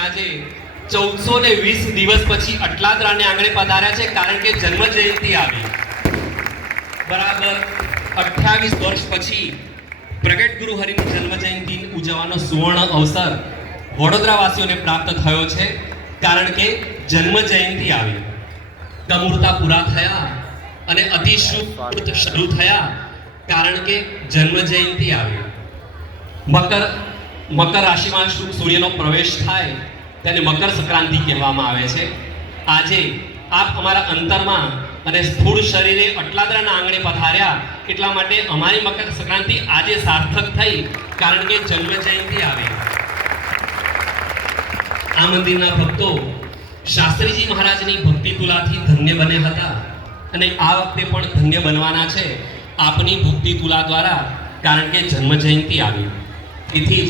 આજે 1420 દિવસ પછી અટલાદરાને આંગણે પધાર્યા છે, કારણ કે જન્મ જયંતિ આવી. બરાબર 28 વર્ષ પછી પ્રગટ ગુરુ હરિની જન્મ જયંતિ ઉજવવાનો સુવર્ણ અવસર વડોદરાવાસીઓને પ્રાપ્ત થયો છે, કારણ કે જન્મ જયંતિ આવી. કમુરતા પૂરા થયા અને અતિશુભ શરૂ થયા, કારણ કે જન્મ જયંતિ આવી. મકર રાશિમાં સૂર્યનો પ્રવેશ થાય તેને મકર સંક્રાંતિ કહેવામાં આવે છે. આજે આપ અમારા અંતરમાં અને સ્થૂળ શરીરે અટલાદરાના આંગણે પધાર્યા, એટલા માટે અમારી મકર સંક્રાંતિ આજે સાર્થક થઈ, કારણ કે જન્મ જયંતિ આવી. આ મંદિરના ભક્તો શાસ્ત્રીજી મહારાજની ભક્તિ તુલાથી ધન્ય બન્યા હતા અને આ વખતે પણ ધન્ય બનવાના છે આપની ભક્તિ તુલા દ્વારા, કારણ કે જન્મ જયંતિ આવી. તેથી